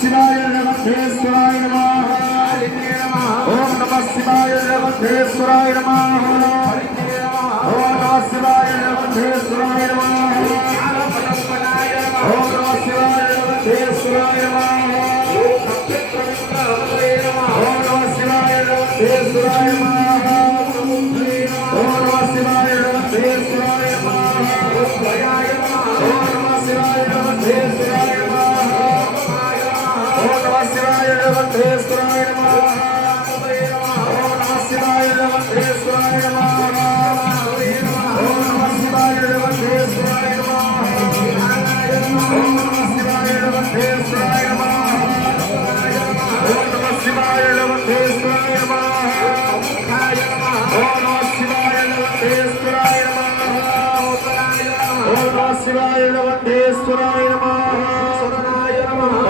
శివాయ రేవతేశ్వరాయ నమః ఓం నమః శివాయ రేవతేశ్వరాయ నమః ఓం నమః శివాయ రేవతేశ్వరాయ నమః ఓం నమః శివాయ రేవతేశ్వరాయ నమః ఓం నమః శివాయ రేవతేశ్వరాయ నమః ఓం నమః శివాయ రేవతేశ్వరాయ నమః ఓం నమః శివాయ రేవతేశ్వరాయ నమః ఓం నమః శివాయ రేవతేశ్వరాయ నమః ఓం నమః శివాయ రేవతేశ్వరాయ నమః ఓం నమః శివాయ రేవతేశ్వరాయ నమః ఓం నమః శివాయ రేవతేశ్వరాయ నమః ఓం నమః శివాయ రేవతేశ్వరాయ నమః ఓం నమః శివాయ రేవతేశ్వరాయ నమః ఓం నమః శివాయ రేవతేశ్వరాయ నమః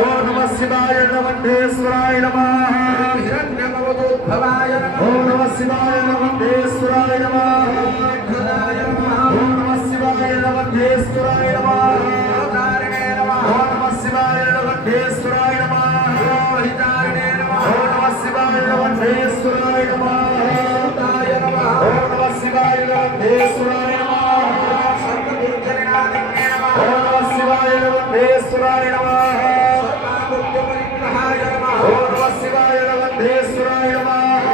ఓం నమః శివాయ రేవతేశ్వరాయ నమః హిరణ్యమవతోద్భవాయ నమః ఓం నమః శివాయ రేవతేశ్వరాయ నమః ఓం నమః శివాయ రేవతేశ్వరాయ నమః ఓం నమః శివాయ రేవతేశ్వరాయ నమః హితారణే నమః ఓం నమః శివాయ రేవతేశ్వరాయ నమః ఓం నమః శివాయ రేవతేశ్వరాయ నమః సర్వదుర్జనాదిన్యే నమః ఓం నమః శివాయ రేవతేశ్వరాయ నమః సర్వముక్తపరిగ్రహాయ నమః ఓం నమః శివాయ రేవతేశ్వరాయ నమః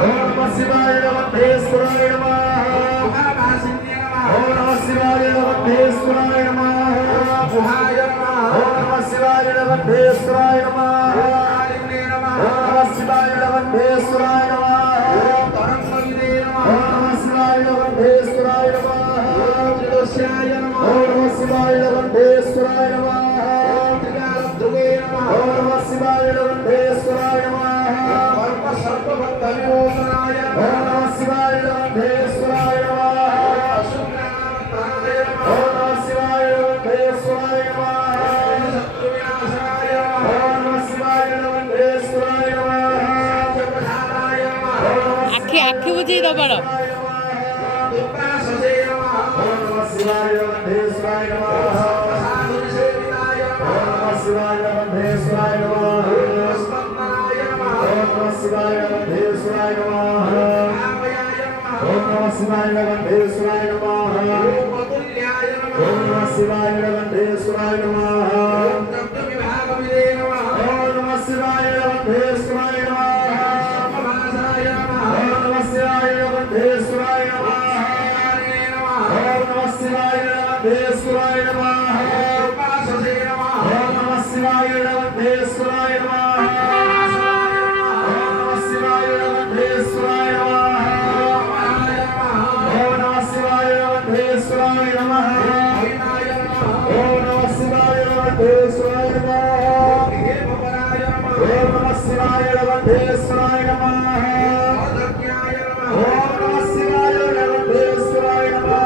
ఓం నమః శివాయ రేవతేశ్వరాయ నమః ఓం నమః శివాయ రేవతేశ్వరాయ నమః గుహాయ నమః ఓం నమః శివాయ రేవతేశ్వరాయ నమః ఓం నమః శివాయ రేవతేశ్వరాయ నమః తరంగవిదే నమః ఓం నమః శివాయ రేవతేశ్వరాయ నమః త్రిదోష్యాయ నమః ఓం నమః శివాయ రేవతేశ్వరాయ నమః త్రికాలధ్రువే నమః ఓం నమః శివాయ రేవతేశ్వరాయ నమః సర్వ సర్వభక్త విమోచనాయ ఓం నమః శివాయ రేవతేశ్వరాయ నమః అశుభ్రామత్రాయ నమః ఓం నమః శివాయ రేవతేశ్వరాయ నమః శత్రు వినాశాయ నమః ఓం నమః శివాయ రేవతేశ్వరాయ నమః జపధారాయ నమః আখি আখি বুঝিয়ে দাও বড় దుర్గాసదే నమః ఓం నమః శివాయ రేవతేశ్వరాయ నమః సాధుసేవితాయ నమః ఓం నమః శివాయ రేవతేశ్వరాయ నమః స్పందనాయ నమః ఓం నమః శివాయ రేవతేశ్వరాయ నమః రామయాయ నమః ఓం నమః శివాయ రేవతేశ్వరాయ నమః రూపతుల్యాయ నమః ఓం నమః శివాయ రేవతేశ్వరాయ నమః తత్వ విభాగవిదే నమః ఓం నమః శివాయ రేవతేశ్వరాయ నమః సమభాసాయ నమః ఓం నమః శివాయ రేవతేశ్వరాయ నమః ఓం నమః శివాయ రేవతేశ్వరాయ నమః ఉపాసతే నమః ఓం నమః శివాయ రేవతేశ్వరాయ నమః ఓం నమః శివాయ రేవతేశ్వరాయ నమః ఓం నమః శివాయ రేవతేశ్వరాయ నమః ఓం నమః శివాయ రేవతేశ్వరాయ నమః ఓం నమః శివాయ రేవతేశ్వరాయ నమః ఓం నమః శివాయ రేవతేశ్వరాయ నమః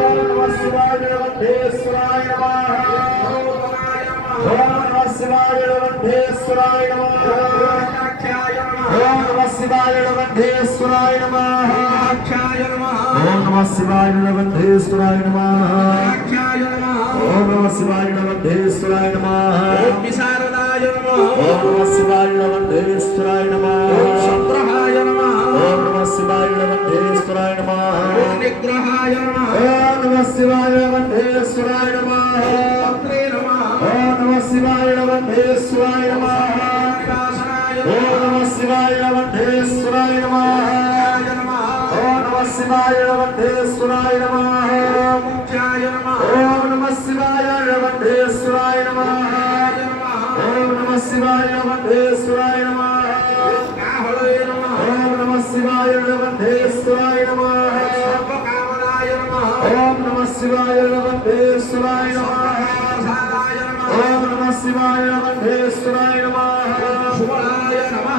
ఓం నమః శివాయ రేవతేశ్వరాయ నమః ఓం నమః శివాయ రేవతేశ్వరాయ నమః ఓం నమః శివాయ రేవతేశ్వరాయ నమః ఓం నమః శివాయ రేవతేశ్వరాయ నమః ఓం నమః శివాయ రేవతేశ్వరాయ నమః విశారదాయ నమః ఓం నమః శివాయ రేవతేశ్వరాయ నమః సంగ్రహాయ నమః ఓం నమః శివాయ రేవతేశ్వరాయ నమః నిగ్రహాయ నమః ఓం నమః శివాయ రేవతేశ్వరాయ నమః అత్రే నమః ఓం నమః శివాయ రేవతేశ్వరాయ నమః ఓం నమః శివాయ రేవతేశ్వరాయ నమః ఓం నమః శివాయ రేవతేశ్వరాయ నమః ఓం నమః శివాయ రేవతేశ్వరాయ నమః ఓం నమః శివాయ రేవతేశ్వరాయ నమః ఓం నమః శివాయ రేవతేశ్వరాయ నమః ఓం నమః శివాయ రేవతేశ్వరాయ నమః ఓం నమః శివాయ రేవతేశ్వరాయ నమః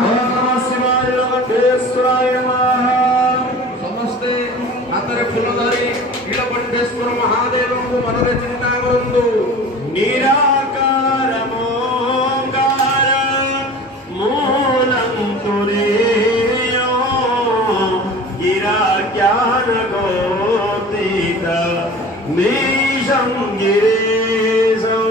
ఓం నమః శివాయ రేవతేశ్వరాయ నమః సమస్తే అతర ఫులధారి నీలకంఠేశ్వర మహాదేవము మనర చింతామరందు నిరాకారమోంకార మూలం తురేయో గిరాజ్ఞాన గోతీత మీశం గిరీశం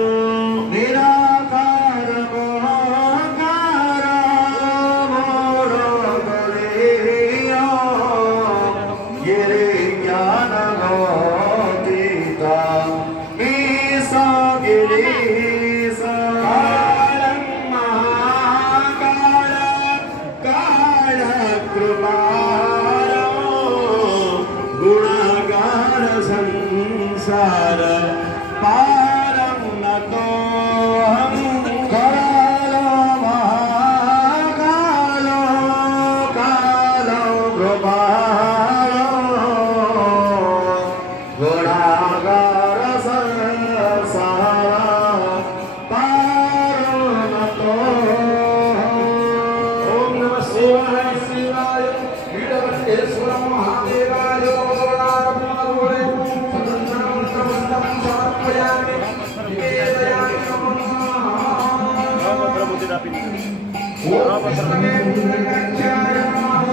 ఓం విష్ణవే పుండరీకాక్షాయ నమః.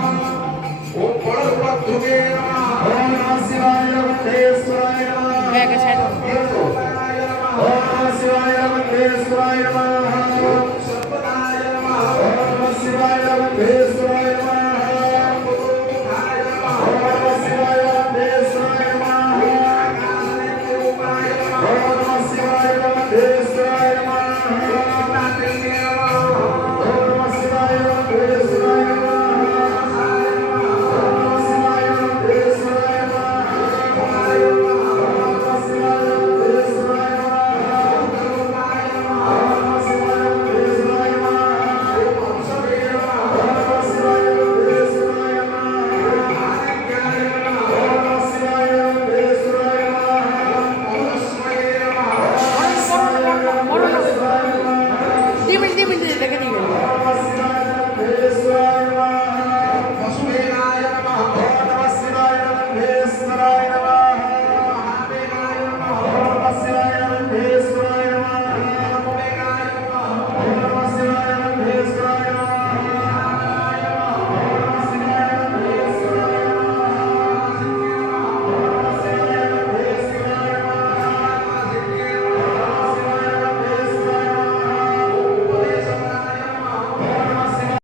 ఓం కొళరుపద్ధుగే నమః. ఓం నమః శివాయ మహేశ్వరాయ నమః. బ్యాగ్ సైడ్ ఓం నమః శివాయ మహేశ్వరాయ నమః. ఓం సర్వదాయ నమః. ఓం నమః శివాయ మహేశ్వరాయ నమః.